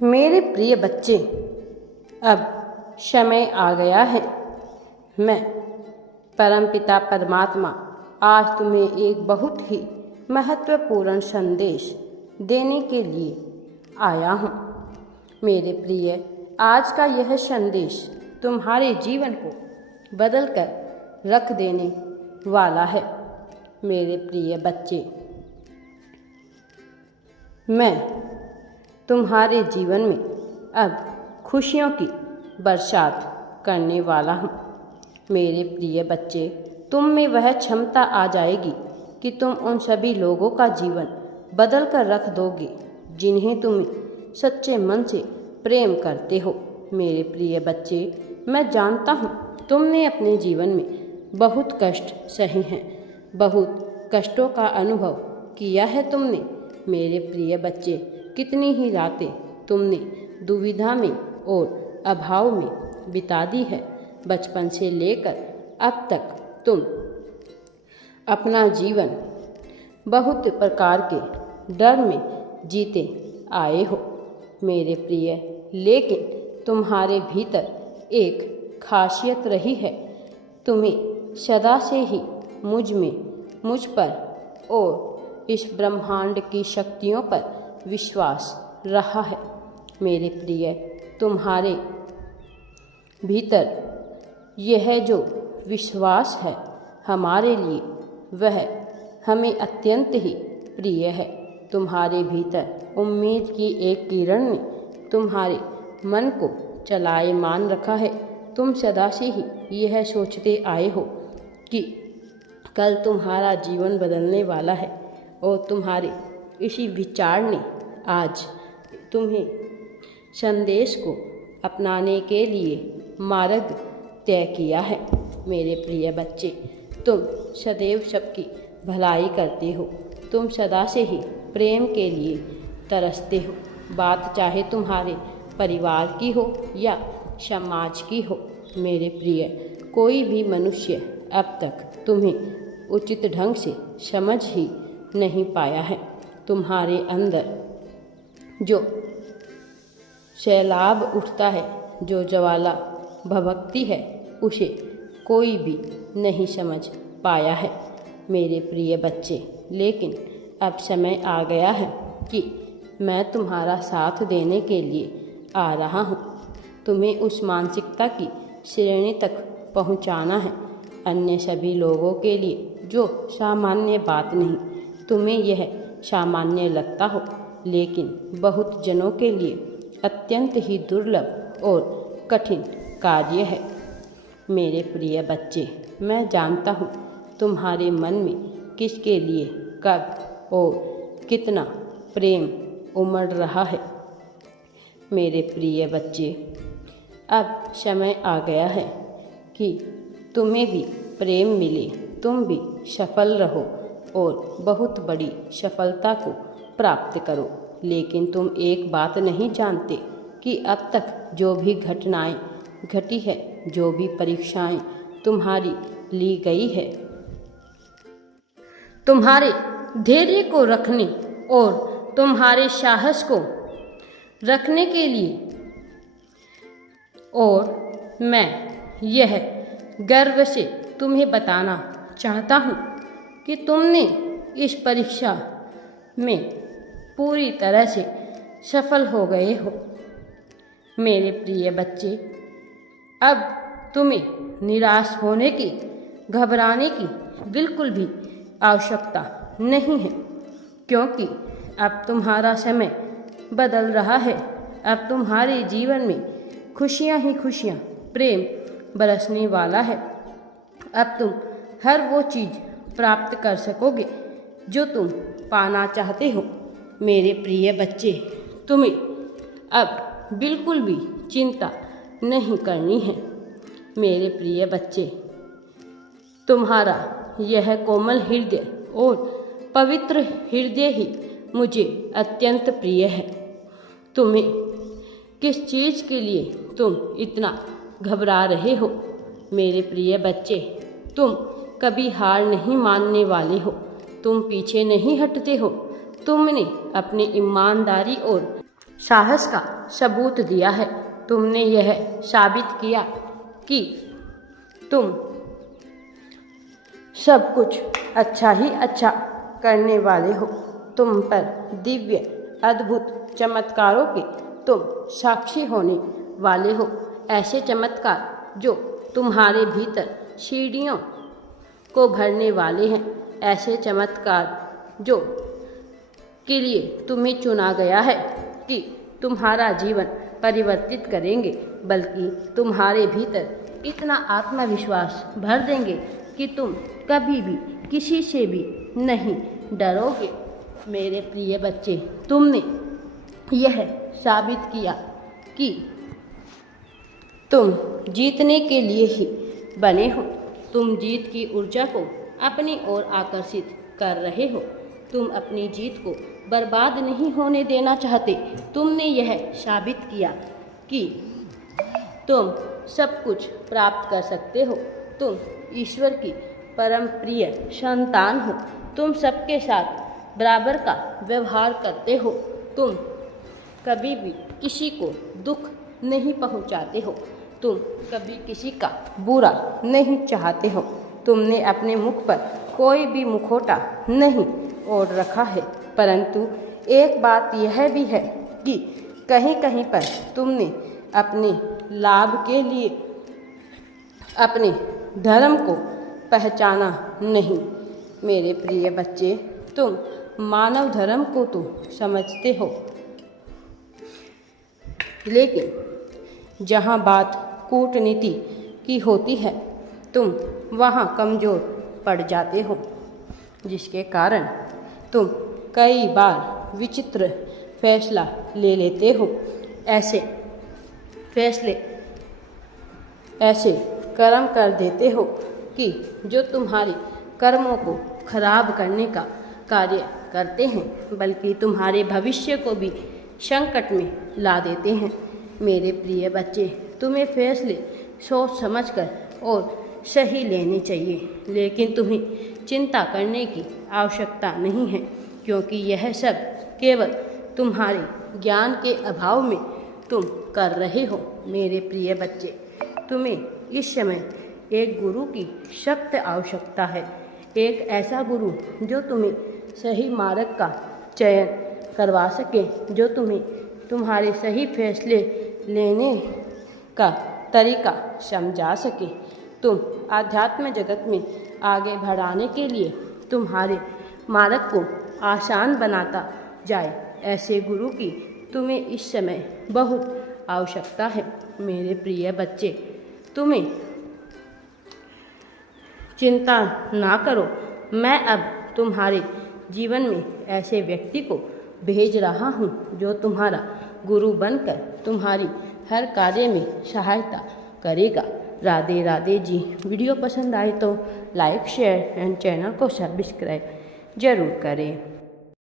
मेरे प्रिय बच्चे, अब समय आ गया है। मैं परमपिता परमात्मा आज तुम्हें एक बहुत ही महत्वपूर्ण संदेश देने के लिए आया हूँ। मेरे प्रिय, आज का यह संदेश तुम्हारे जीवन को बदल कर रख देने वाला है। मेरे प्रिय बच्चे, मैं तुम्हारे जीवन में अब खुशियों की बरसात करने वाला हूँ। मेरे प्रिय बच्चे, तुम में वह क्षमता आ जाएगी कि तुम उन सभी लोगों का जीवन बदल कर रख दोगे जिन्हें तुम सच्चे मन से प्रेम करते हो। मेरे प्रिय बच्चे, मैं जानता हूँ तुमने अपने जीवन में बहुत कष्ट सहे हैं, बहुत कष्टों का अनुभव किया है तुमने। मेरे प्रिय बच्चे, कितनी ही रातें तुमने दुविधा में और अभाव में बिता दी है। बचपन से लेकर अब तक तुम अपना जीवन बहुत प्रकार के डर में जीते आए हो। मेरे प्रिय, लेकिन तुम्हारे भीतर एक खासियत रही है। तुम्हें सदा से ही मुझ पर और इस ब्रह्मांड की शक्तियों पर विश्वास रहा है। मेरे प्रिय, तुम्हारे भीतर यह जो विश्वास है हमारे लिए, वह हमें अत्यंत ही प्रिय है। तुम्हारे भीतर उम्मीद की एक किरण ने तुम्हारे मन को चलायमान रखा है। तुम सदा से ही यह सोचते आए हो कि कल तुम्हारा जीवन बदलने वाला है, और तुम्हारे इसी विचार ने आज तुम्हें संदेश को अपनाने के लिए मार्ग तय किया है। मेरे प्रिय बच्चे, तुम सदैव सबकी भलाई करते हो। तुम सदा से ही प्रेम के लिए तरसते हो, बात चाहे तुम्हारे परिवार की हो या समाज की हो। मेरे प्रिय, कोई भी मनुष्य अब तक तुम्हें उचित ढंग से समझ ही नहीं पाया है। तुम्हारे अंदर जो सैलाब उठता है, जो ज्वाला भभकती है, उसे कोई भी नहीं समझ पाया है। मेरे प्रिय बच्चे, लेकिन अब समय आ गया है कि मैं तुम्हारा साथ देने के लिए आ रहा हूँ। तुम्हें उस मानसिकता की श्रेणी तक पहुँचाना है, अन्य सभी लोगों के लिए जो सामान्य बात नहीं। तुम्हें यह सामान्य लगता हो, लेकिन बहुत जनों के लिए अत्यंत ही दुर्लभ और कठिन कार्य है। मेरे प्रिय बच्चे, मैं जानता हूँ तुम्हारे मन में किसके लिए कब और कितना प्रेम उमड़ रहा है। मेरे प्रिय बच्चे, अब समय आ गया है कि तुम्हें भी प्रेम मिले, तुम भी सफल रहो और बहुत बड़ी सफलता को प्राप्त करो। लेकिन तुम एक बात नहीं जानते कि अब तक जो भी घटनाएं घटी है, जो भी परीक्षाएं तुम्हारी ली गई है, तुम्हारे धैर्य को रखने और तुम्हारे साहस को रखने के लिए, और मैं यह गर्व से तुम्हें बताना चाहता हूँ कि तुमने इस परीक्षा में पूरी तरह से सफल हो गए हो। मेरे प्रिय बच्चे, अब तुम्हें निराश होने की, घबराने की बिल्कुल भी आवश्यकता नहीं है, क्योंकि अब तुम्हारा समय बदल रहा है। अब तुम्हारे जीवन में खुशियाँ ही खुशियाँ, प्रेम बरसने वाला है। अब तुम हर वो चीज़ प्राप्त कर सकोगे जो तुम पाना चाहते हो। मेरे प्रिय बच्चे, तुम्हें अब बिल्कुल भी चिंता नहीं करनी है। मेरे प्रिय बच्चे, तुम्हारा यह कोमल हृदय और पवित्र हृदय ही मुझे अत्यंत प्रिय है। तुम्हें किस चीज़ के लिए तुम इतना घबरा रहे हो? मेरे प्रिय बच्चे, तुम कभी हार नहीं मानने वाले हो, तुम पीछे नहीं हटते हो। तुमने अपनी ईमानदारी और साहस का सबूत दिया है। तुमने यह साबित किया कि तुम सब कुछ अच्छा ही अच्छा करने वाले हो। तुम पर दिव्य अद्भुत चमत्कारों के तुम साक्षी होने वाले हो। ऐसे चमत्कार जो तुम्हारे भीतर सीढ़ियों को भरने वाले हैं। ऐसे चमत्कार जो के लिए तुम्हें चुना गया है कि तुम्हारा जीवन परिवर्तित करेंगे, बल्कि तुम्हारे भीतर इतना आत्मविश्वास भर देंगे कि तुम कभी भी किसी से भी नहीं डरोगे। मेरे प्रिय बच्चे, तुमने यह साबित किया कि तुम जीतने के लिए ही बने हो। तुम जीत की ऊर्जा को अपनी ओर आकर्षित कर रहे हो। तुम अपनी जीत को बर्बाद नहीं होने देना चाहते। तुमने यह साबित किया कि तुम सब कुछ प्राप्त कर सकते हो। तुम ईश्वर की परम प्रिय संतान हो। तुम सबके साथ बराबर का व्यवहार करते हो। तुम कभी भी किसी को दुख नहीं पहुंचाते हो। तुम कभी किसी का बुरा नहीं चाहते हो। तुमने अपने मुख पर कोई भी मुखौटा नहीं ओढ़ रखा है, परंतु एक बात यह भी है कि कहीं कहीं पर तुमने अपने लाभ के लिए अपने धर्म को पहचाना नहीं। मेरे प्रिय बच्चे, तुम मानव धर्म को तो समझते हो, लेकिन जहाँ बात कूटनीति की होती है तुम वहाँ कमज़ोर पड़ जाते हो, जिसके कारण तुम कई बार विचित्र फैसला ले लेते हो। ऐसे फैसले ऐसे कर्म कर देते हो कि जो तुम्हारी कर्मों को खराब करने का कार्य करते हैं, बल्कि तुम्हारे भविष्य को भी संकट में ला देते हैं। मेरे प्रिय बच्चे, तुम्हें फैसले सोच समझकर और सही लेने चाहिए, लेकिन तुम्हें चिंता करने की आवश्यकता नहीं है, क्योंकि यह सब केवल तुम्हारे ज्ञान के अभाव में तुम कर रहे हो। मेरे प्रिय बच्चे, तुम्हें इस समय एक गुरु की सख्त आवश्यकता है। एक ऐसा गुरु जो तुम्हें सही मार्ग का चयन करवा सके, जो तुम्हें तुम्हारे सही फैसले लेने का तरीका समझा सके। तुम आध्यात्म जगत में आगे बढ़ाने के लिए तुम्हारे मार्ग को आसान बनाता जाए, ऐसे गुरु की तुम्हें इस समय बहुत आवश्यकता है। मेरे प्रिय बच्चे, तुम्हें चिंता ना करो। मैं अब तुम्हारे जीवन में ऐसे व्यक्ति को भेज रहा हूँ जो तुम्हारा गुरु बनकर तुम्हारी हर कार्य में सहायता करेगा। राधे राधे जी। वीडियो पसंद आए तो लाइक, शेयर एंड चैनल को सब्सक्राइब जरूर करें।